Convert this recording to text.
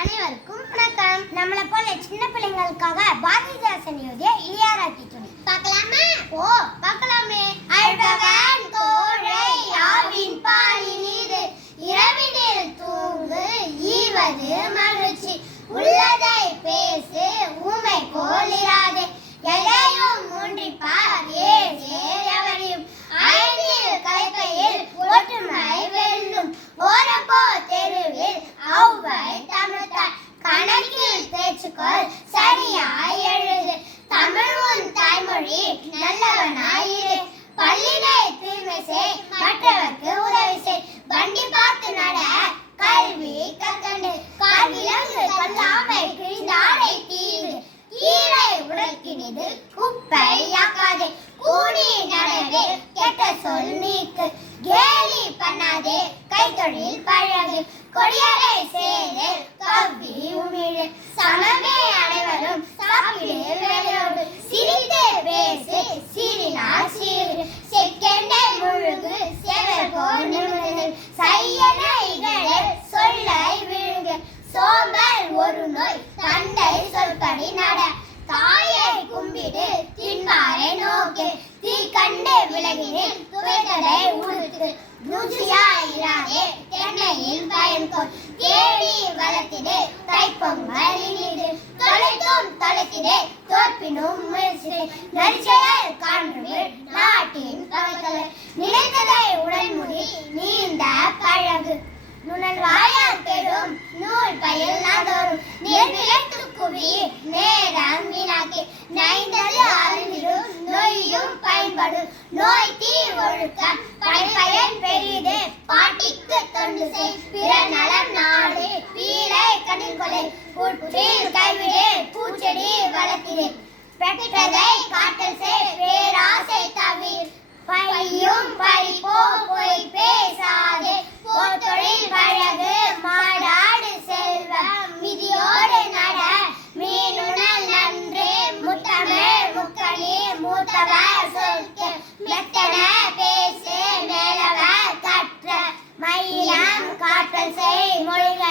அனைவருக்கும் வணக்கம். நம்மளை போல சின்ன பிள்ளைங்களுக்காக பாரதிதாசன் எழுதிய இளையாராக்கி பண்ணாதே கைத்தொழில் பழகு. கொடியரை சேரு கவ்வி உமிழு. சமமே அனைவரும் சாப்பிடு வேலையோடு. சிரித்து பேசு சீரினால் சீரு செக்கெண்டை முழுகு செவர் போல் நிமிடு செய்யன இகழ சொல்லை விழுங்கு. சோம்பல் ஒரு நோய் தந்தை சொல்படி நட. தாயை கும்பிடு தின்பாரை நோக்கு. தீ கண்டு விலகினில் துவைத்ததை தைப்பொங்கல் இனிது தொலைத்தும் தொலைத்திடு தோற்பினும் முயற்சி நரிச்செயல் காண்பு நாட்டின் பகைத்தலை நினைத்ததை உடல் முடி நீண்ட பழகு. நுணல் வாயால் பெறும் நூல் பயில் நாதோறும் நீர் விளைத்து குவி நேரம் வீணாக்கி. நைந்தது அறிந்திடும் நொய்யும் பயன்படும் நோய் தீ ஒழுக்கம் பயன் பெரியது பாட்டிக்கு தொண்டு செய் பிற புற்றில் பூச்செடி வளர்க்கிறேன். பெற்றதை காட்டல் செய் பேராசை தவிர். பழியும் பழிப்போ பொய் பேசாதே. போத்தொழில் மாடாடு செல்வ மிதியோடு நட மீனுணல் நன்றே. முத்தமிழ் முக்களி மூத்தவர் சொல்க பேசு மேலவர் கற்ற. மையம் காட்டல் செய் மொழிகள்